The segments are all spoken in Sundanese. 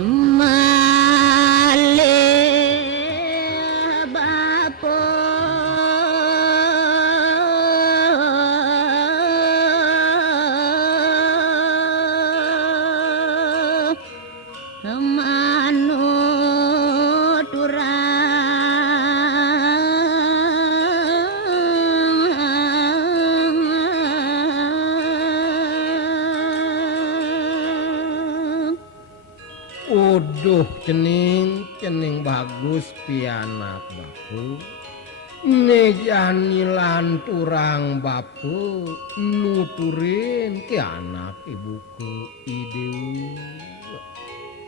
malih bapa Uduh cening bagus pianak bapu nejani lanturang bapu nuturin ke anak ibuku idewu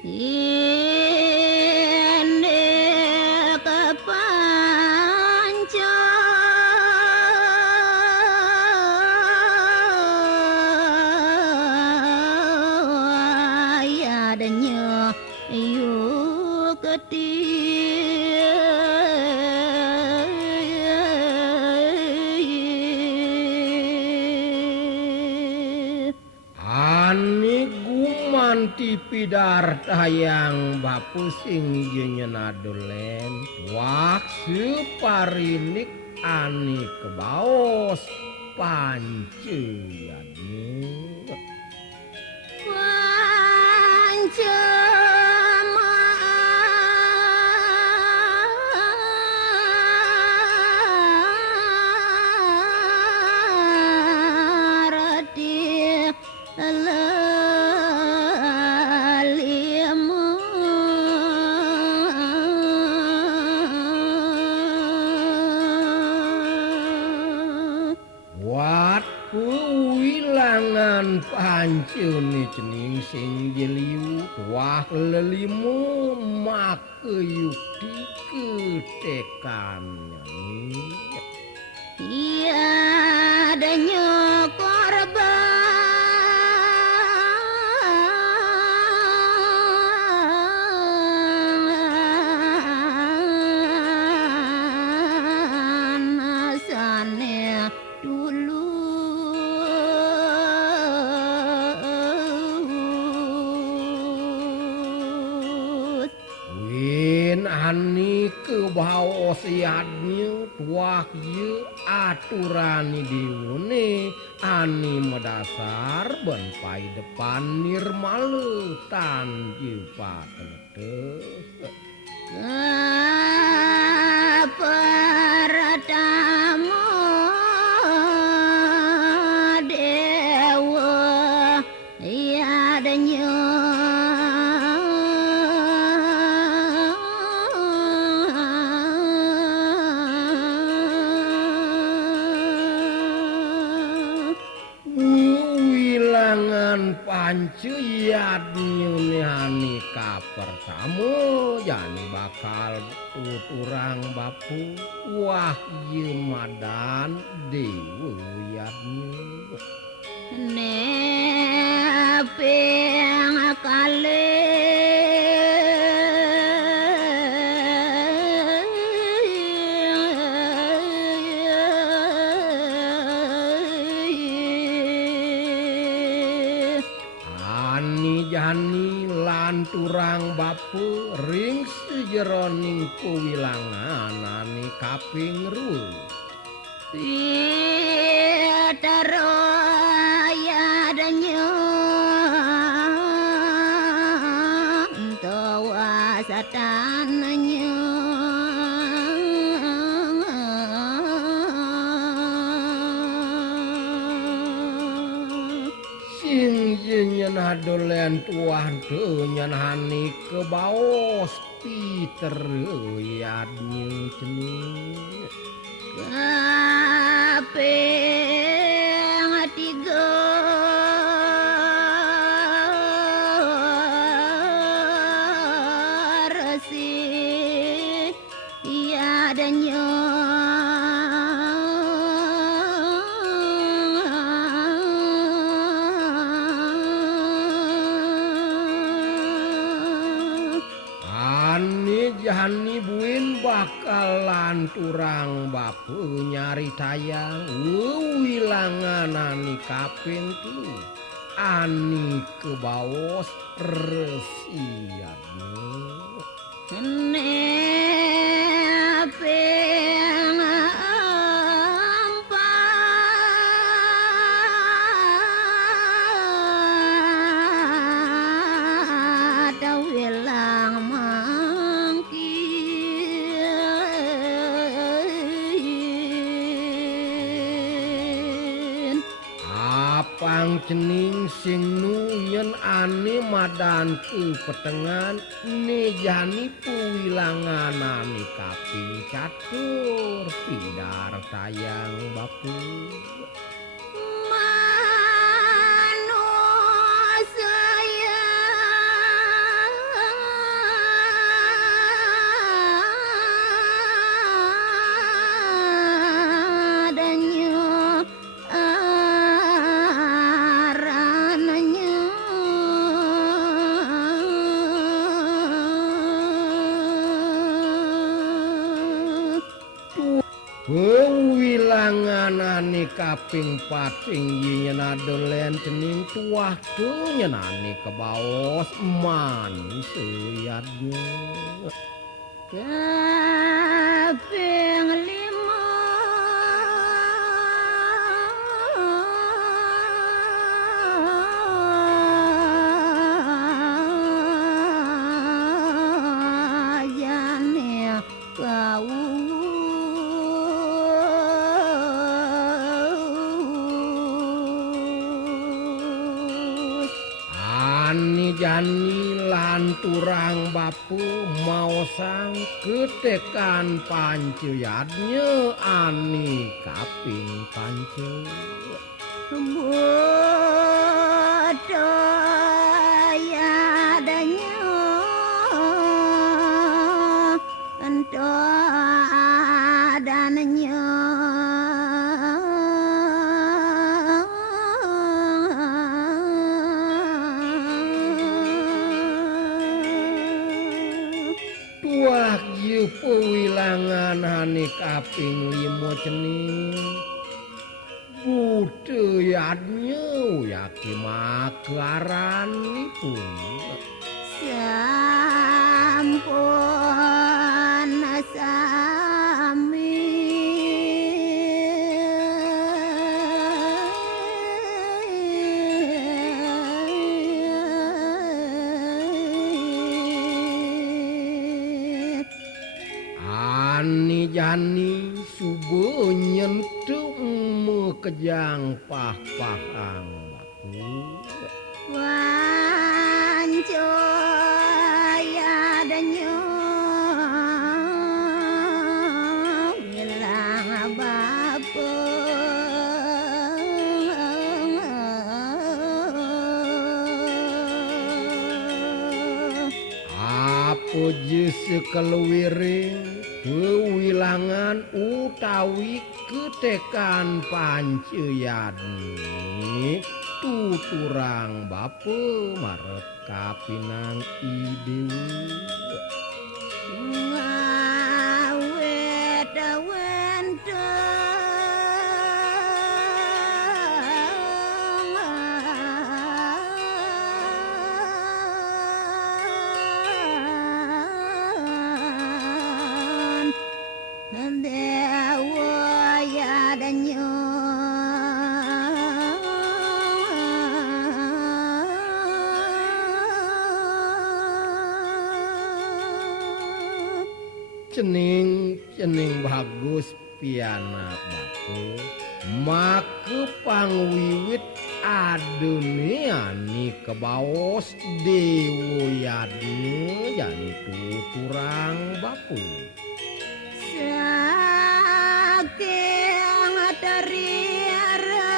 ini kepanca adanya yuk Ani guman tipidar tayang bapu sing jenyen adolen wak separinik ani kebaos panceyani wilangan pancuni cening sing jeliu wah lelimu makeyukti ketekannya iya adanya korban asalnya dulu ani kebaos yadnya tuak ye aturani diune ani medasar ben pai depan nirmale tanji patetes pertama dewa adanya pancuyadnya nikah pertama jani bakal tuturang bapu wah ye madan dewe yadnya nepeng kali jani lanturang bapu ring sejeroning kuwilangan ani kaping ru teraya adanya tawa satananya nyen adolen tuan nyen hani kebaos Peter yadnya cening kaping tiga resi adanya jani buin bakal lanturang bapu nyari tayang wilangan ani kaping tu ani kebaos resian cening sing nuyen ane madan ke petengan nejani puwilanganane kaping catur pidar tayang bapu wilanganane kaping pating nyenana dolen cening tuah tuh nyenani ke baos manis seyadnya kaping lima jane kau jani lanturang bapu mau sang ketekan pancuyadnya ani kaping pancu budayadanya ento adananya puwilanganane kaping 5 cening budayanya yaki makaranipun sampun sami jani subuh nyentuh kejang pah-pahang baku wanco yadanya bilang bapa apa je sekeluwiring kewilangan utawi ketekan panceyadni tuturang bape marep kapinang idewu ngawet dewa yadanya cening bagus piana baku make pangwiwit aduniani kebaos dewoyadnya jani tuturang baku saking teriara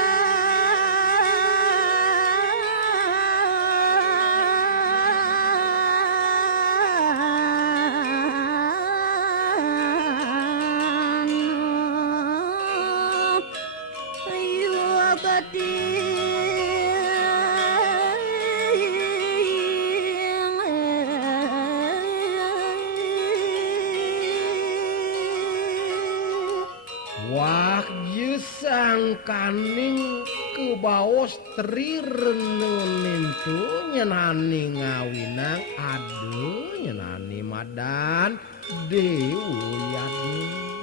wahyu sangkaning kebaos trirenenin tu nyenani ngawinang adu nyenani madan dewoyadnya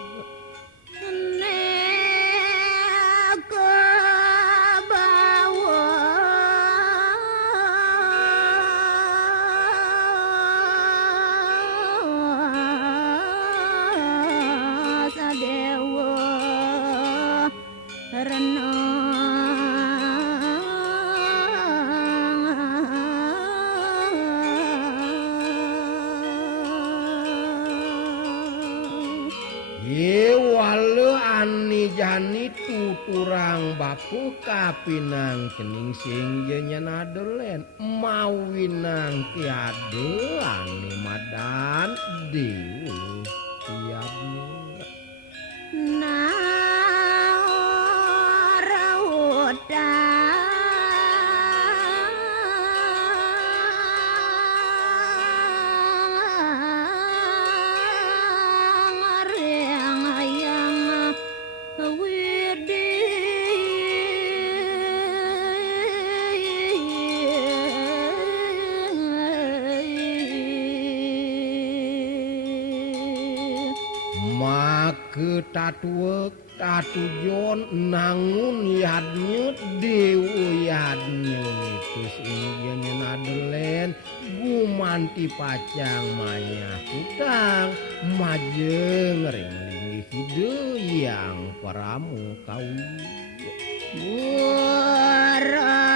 Ye wale ani jani tuturang bapu kapinang cening sing ye nyana dolen mawinang tiade ani madan dewe tiabnya make tatuek tatujon nangun yadnya dewe yadnya itu sehingga nadelen gumanti pacang maya hutang majeng ring hide yang paramu kawi Warna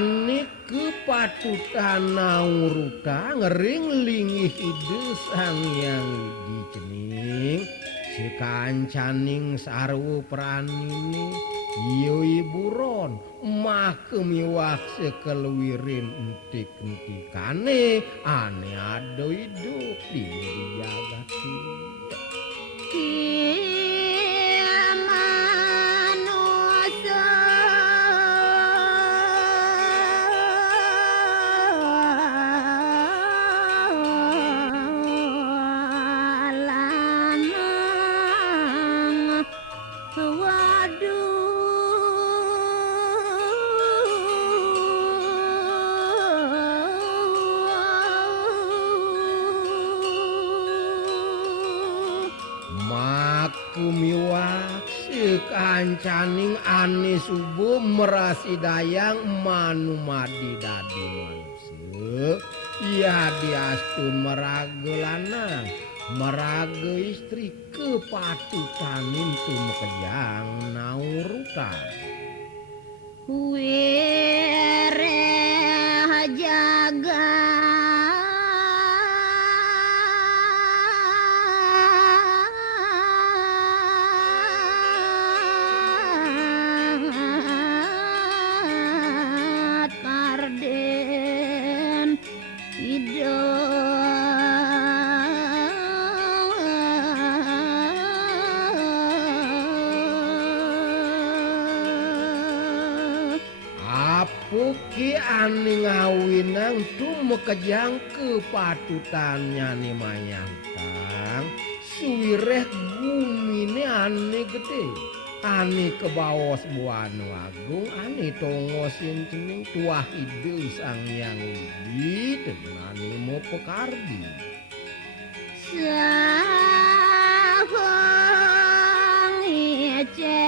Anik kepatutan nauruta ngering lingi hide sang yang dicening sekancaning sarwu pranini yoi buron make miwak sekeluwirin entik-entikane ane ado hidup di jagati kumiwak sekancaning ane subuh merasi dayang manu madi dadi manusia ya diastun meraga lanang meraga istri kepatutanin tumekejang naurutan wireh jaga Puki ani ngawinang tumekejang kepatutannya ni mayang tang suwireh gumine ane gede ane kebawas buanu agung ane tongosin cening tuah ide sang yang widi dengan ane mau pekardi Sahang ece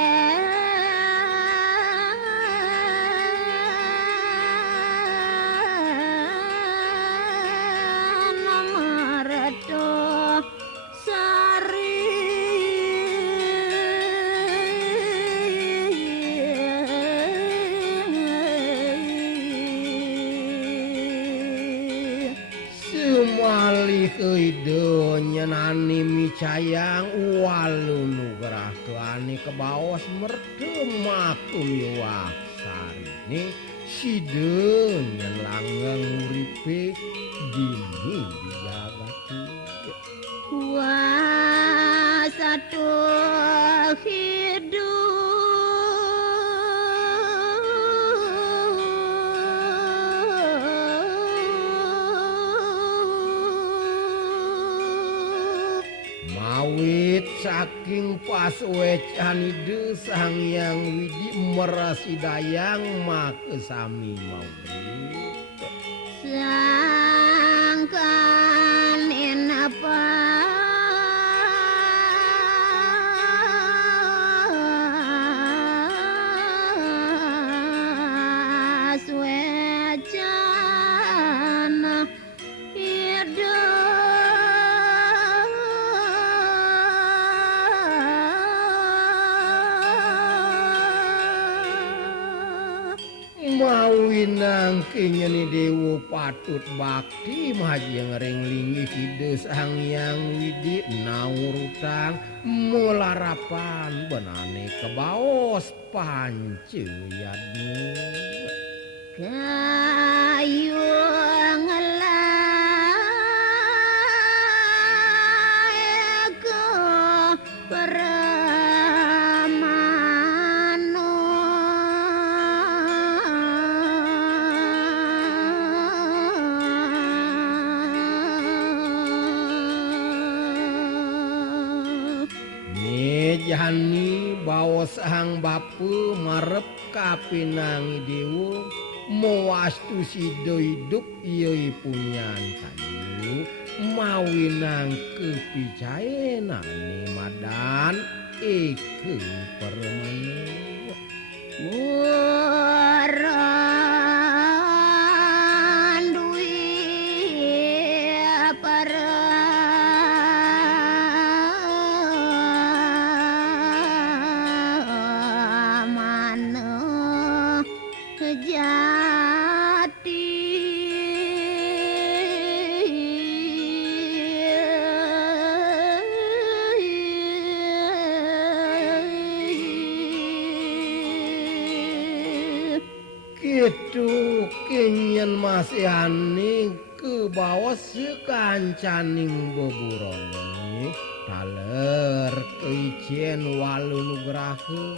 malih ide nyenani micayang walu nugrah ke ani kebawas merdemak tumiwak sarini side nyelanggeng uripe dini dijagati wah satu hidup mawit saking paswecan ide sang yang widi merasi dayang make sami maurip sangkan enapa nyeni dewa patut bakti mahajeng ringlingi kide sang yang widi naurutang mularapan benane kebaos panceyadmu kayu ngelai ke permano Jani baos sang bapu marep kapinangi dewa mawastu sida hidup ieu punyan kayu mawinang kepicayenane madan eke permane Muran dui paramana jati kitu kenyen masihani ke bawah sekancaning beburone taler keicien walu nugrahe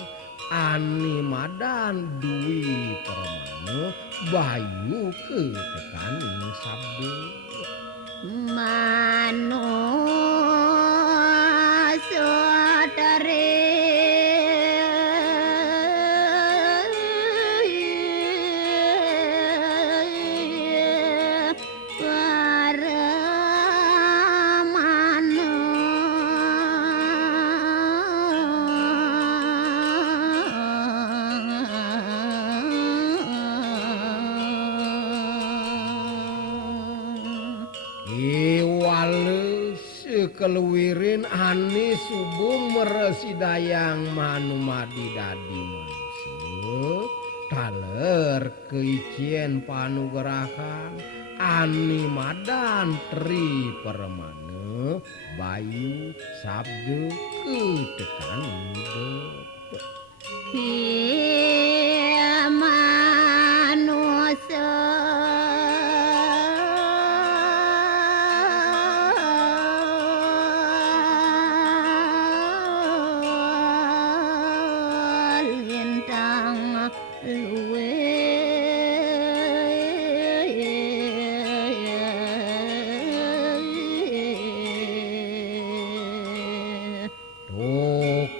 ani madan dui permane bayu ke tekaning sabde manusatare Iwale sekeluwirin ani subuh meresidayang manumadi dadi manusia taler keicien panugrahan ani madan tri permane bayu sabde ketekan hidup manusia lintang luwe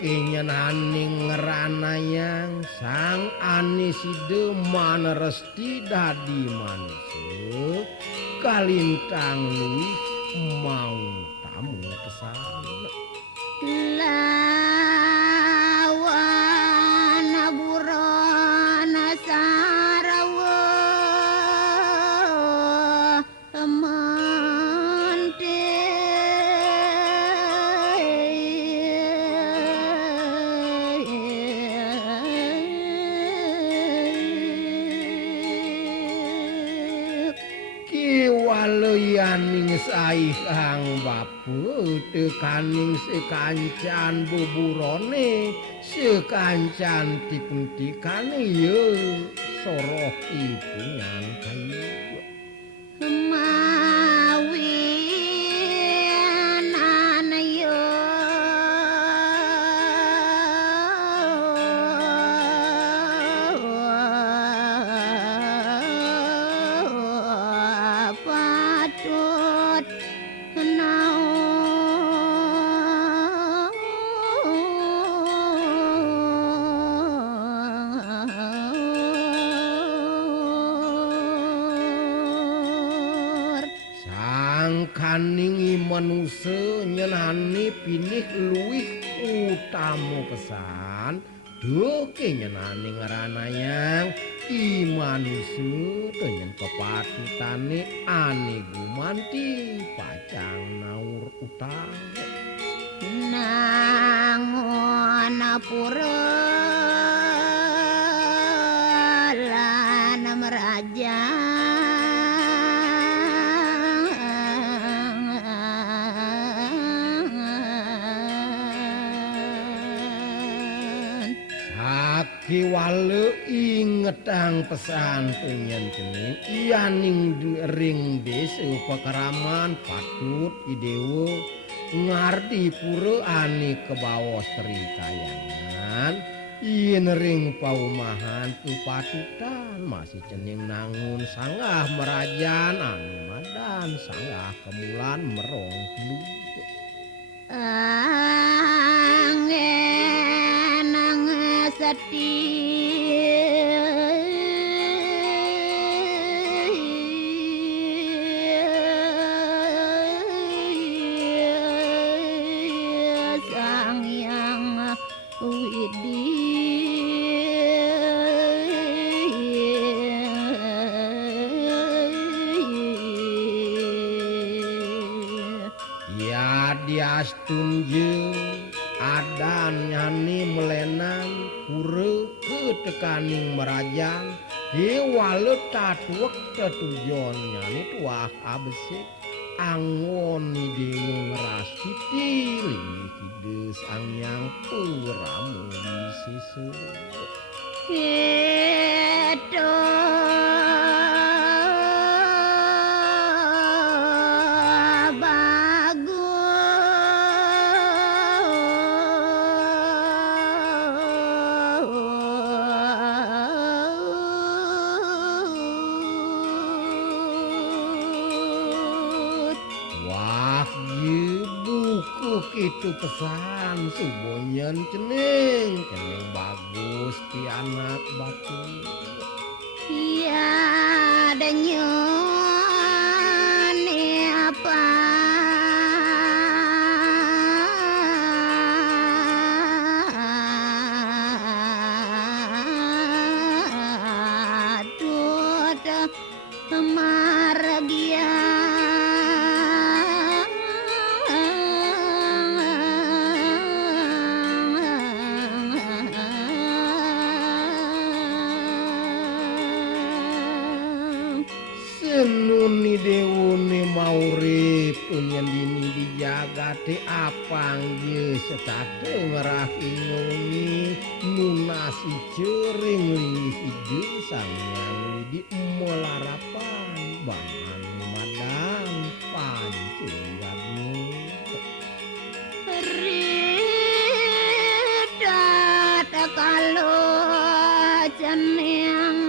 Kinyenaning ngeranayang sang aniside maneresti dadi manusia kalintang luwih mau tamu pesan lawan burana sarawa kiwaleyaning saihang bapu tekaning sekancan buburone sekancan tipun-tikane ye soroh ipunyan kayu mawi nanayo patut kaningi manusia nyenani pinih luwih utamu pesan doke nyenani ngeranayang i manusia dengan kepatutane ani gumanti pacang naur utang nangon pura lan raja Kiwale ingetang pesan penyen cening iyaning ring desa pekeraman patut idewo ngardi pura ani kebawas Sri Kayangan yen ring paumahan kepatutan masih cening nangun sanggah merajan anu madan sanggah kemulan merong lu angen setia sang yang ya diastunje adan nyani melenan pura ketekaning merajang hewale tatuek tetujon nyani tuah abesik angon dewe ngerasiti lingih hides anyang peramu disisu Keto itu pesan subonyen cening bagus ti anak batu ya denyone apa tut margia Nuni dewune maurip penyendini dijagate apang ye setate ngerahi ngungi nunasi cering lingih hidup sangyang di melarapan bahan madang pancinggadmu ridat kalau jeneng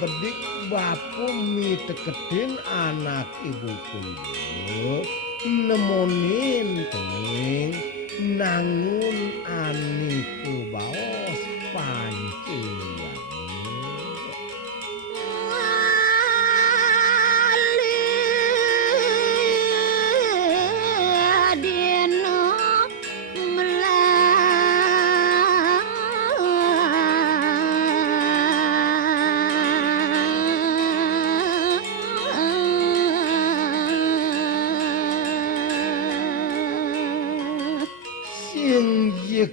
bedik bapu mi teketin anak ibu kuliah nemonin kening nangun ani ke baos pancing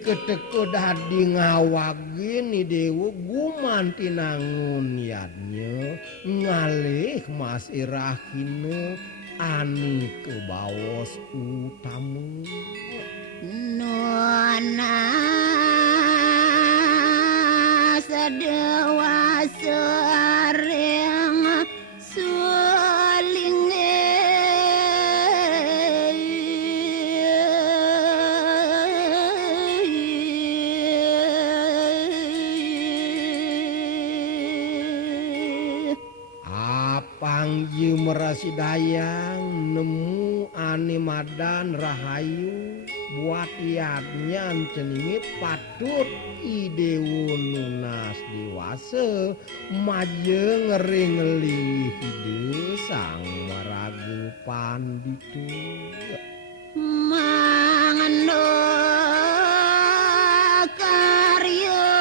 keteko dadi ngawagin ni dewa gumanti nangun yadnya ngalih mas irahine ani ke bawas utamu nona sedewasa ring sulinge Pangji merasi dayang nemu ani madan rahayu buat iadnya ceningit patut idewu nunas dewasa majeng ngering hide sang maragu panditu mangendo karya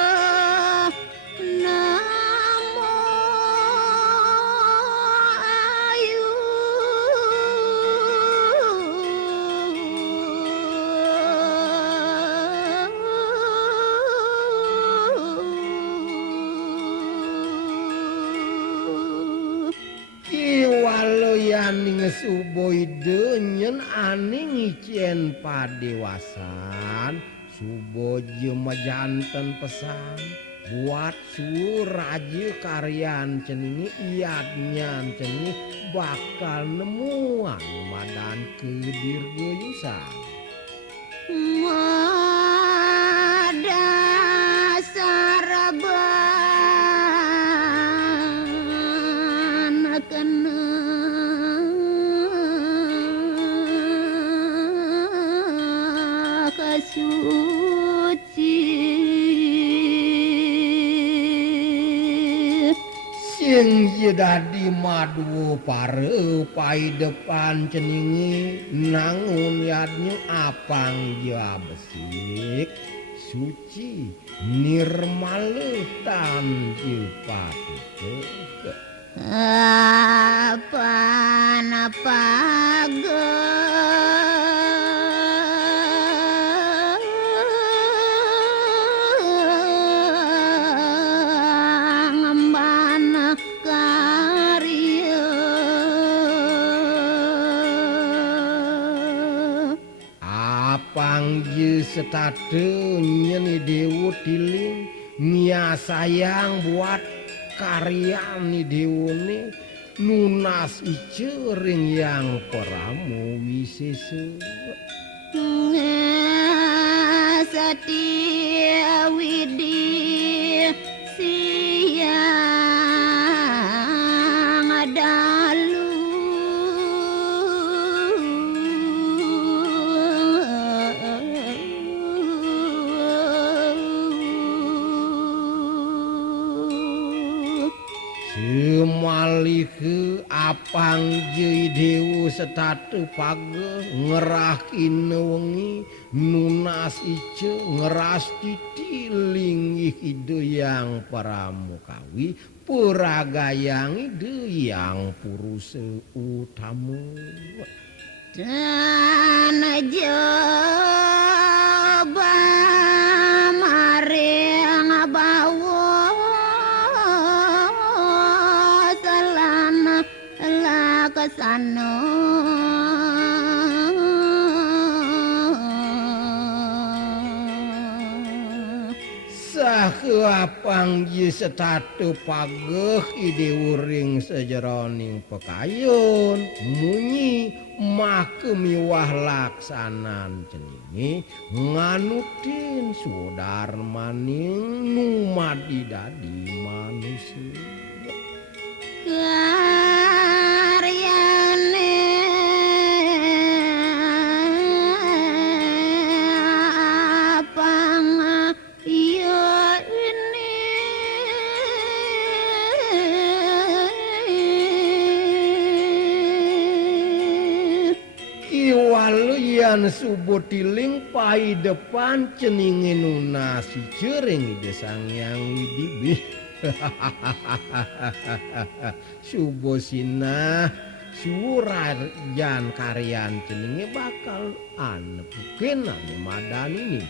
suboide nyen ani ngicien padewasan subo jemajanten pesan buat suraje karyan cenini iadnya cenini bakal nemuan madan ke dirgeusan dasar ban kena sing dadi madu pare pai depan ceningi nangun yadnya apang ja besik suci nirmaletan jepatu apa Pangje setate nyeni dewu tiling nya sayang buat karya ni dewune nunas icering yang peramu wisese Satya Widi siang dalu Semalihe apang je dewu setatu page ngerakin wengi nunas ice ngeras titiling ide yang pramukawi puraga yang ide yang puruse utamu dan jaba maring bawa selana la kesana sakeapang ye setatu pageh ide uring sejeroning pekayun munyi make miwah laksanan cenini nganutin sudar maning numadi dadi manusia karyane apang iya ini kiwaluyan subotiling pai depan ceningin nunasi cering desang yang widibih subosina surar jan karyan ceningnya bakal anepukin ane madan ini